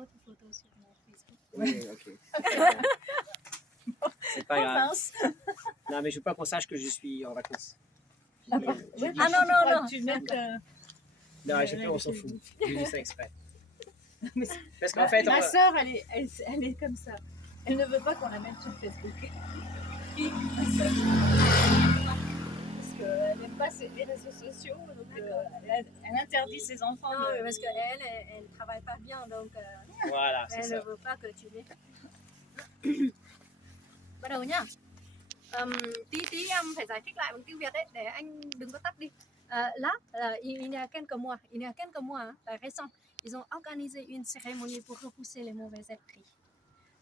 votre photo sur mon Facebook. Oui, ok. C'est pas grave. Non, mais je veux pas qu'on sache que je suis en vacances. Ah non, non, tu mettes... Non, je sais pas, on s'en fout. J'ai dit ça exprès. Parce qu'en fait, ma sœur, elle est comme ça. Elle ne veut pas qu'on la mette sur Facebook. Puis, ma sœur, parce qu'elle n'aime pas les réseaux sociaux, donc elle interdit ses enfants. Non, parce qu'elle, elle ne travaille pas bien, donc voilà, c'est elle ça. ne veut pas que tu l'aies. Bắt đầu nhá. Tí em phải giải thích lại bằng tiếng Việt đấy, để anh đừng có tắt đi. Là, il y a quelques mois, récent, ils ont organisé une cérémonie pour repousser les mauvais esprits.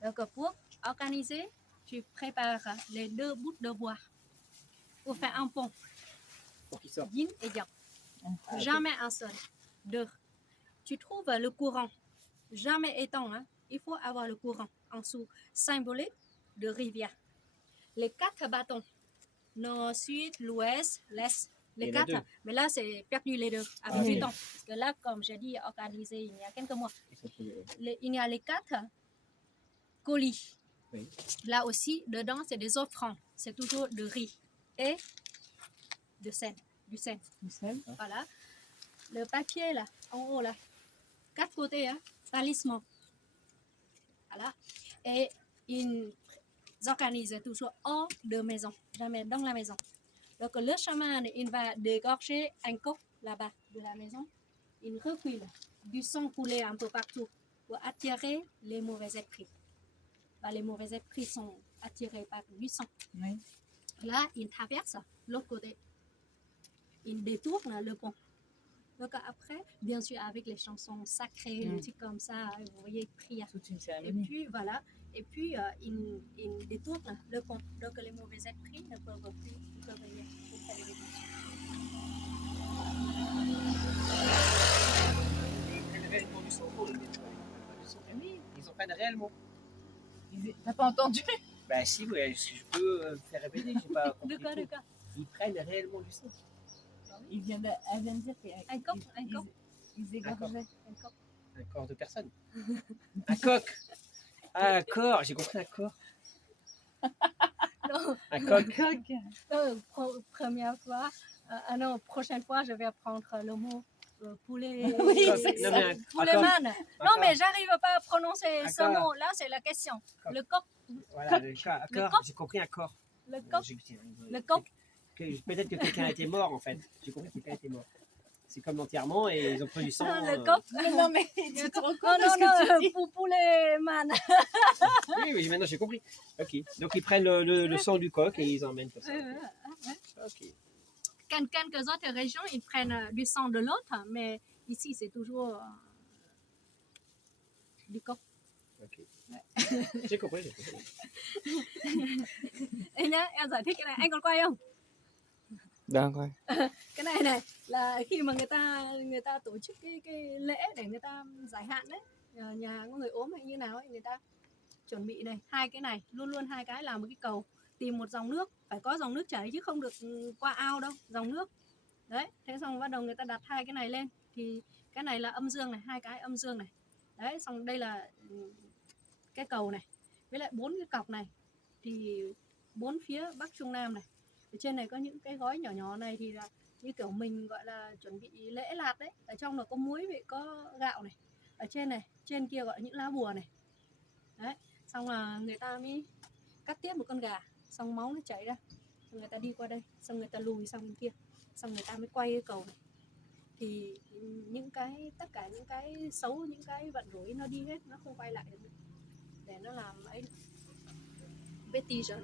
Donc pour organiser, tu prépares les 2 bouts de bois pour faire un pont. Pour qu'il sorte. Yin et yang. Jamais un seul. 2. Tu trouves le courant. Jamais étant, hein, il faut avoir le courant en dessous, symbolique de rivière. Les 4 bâtons, nord, sud, l'ouest, l'est, les 4. Mais là, c'est perdu les 2 avec du temps. Parce que là, comme j'ai dit, organisé il y a quelques mois. Il y a les 4 colis. Oui. Là aussi, dedans, c'est des offrandes. C'est toujours de riz et de sel. Du sel. Voilà. Le papier, là, en haut, là. 4 côtés, hein. Talisman. Voilà. Et ils organisent toujours hors de maison, jamais dans la maison. Donc le chaman, il va dégorger un coq là-bas de la maison. Il recueille du sang coulé un peu partout pour attirer les mauvais esprits. Bah, les mauvais esprits sont attirés par du sang. Oui. Là, il traverse l'autre côté. Il détourne le pont. Donc après, bien sûr, avec les chansons sacrées, les trucs comme ça, vous voyez, prière. Toute une Et cérémonie. puis voilà, et puis il détourne le pont. Donc les mauvais esprits ne peuvent plus revenir pour faire les dévotions. Ils prennent réellement du sang pour le nettoyer. Oui. Ils en prennent réellement. T'as pas entendu? Bah si, ouais, je peux faire répéter, j'ai pas compris. De quoi, tout. Ils prennent réellement du sang. Elle vient de dire Un coq. Ils égorgeaient. Un corps de personne. Un coq. Ah, un corps, j'ai compris un corps. Non, Un coq. première fois. Non, prochaine fois, je vais apprendre le mot poulet. Oui, Coq. c'est Non, ça. mais un Poulet coq. man. Non, mais j'arrive pas à prononcer ce D'accord. mot. Là, c'est la question. Coq. Le coq. Voilà, le corps. coq. J'ai compris un corps. Le coq. Le coq. Peut-être que quelqu'un était mort en fait. J'ai compris que quelqu'un était mort. C'est comme l'enterrement et ils ont pris du sang. Le coq. Non, mais tu te rends Non, compte de ce que tu dis? poulet man. Oui, maintenant j'ai compris. Ok. Donc ils prennent le sang du coq et ils emmènent comme ça. Ok. Quelques autres régions, ils prennent du sang de l'autre, mais ici, c'est toujours du coq. Ok. J'ai compris, j'ai compris. Ê nhá, em giải thích cái này, anh còn quay không? Đang quay. Cái này là khi mà người ta tổ chức cái lễ để người ta giải hạn đấy, nhà có người ốm hay như nào ấy, người ta chuẩn bị này, 2 cái này, luôn luôn 2 cái làm một cái cầu, tìm một dòng nước, phải có dòng nước chảy chứ không được qua ao đâu, dòng nước. Đấy, thế xong bắt đầu người ta đặt 2 cái này lên, thì cái này là âm dương này, 2 cái âm dương này. Đấy, xong đây là cái cầu này, với lại 4 cái cọc này, thì 4 phía bắc trung nam này. Ở trên này có những cái gói nhỏ nhỏ này thì là như kiểu mình gọi là chuẩn bị lễ lạt đấy. Ở trong là có muối với có gạo này. Ở trên này, trên kia gọi là những lá bùa này. Đấy, xong là người ta mới cắt tiếp một con gà, xong máu nó chảy ra. Xong người ta đi qua đây, xong người ta lùi sang bên kia, xong người ta mới quay cái cầu này. Thì những cái tất cả những cái xấu, những cái vận rủi nó đi hết, nó không quay lại được nữa. Để nó làm ấy vestige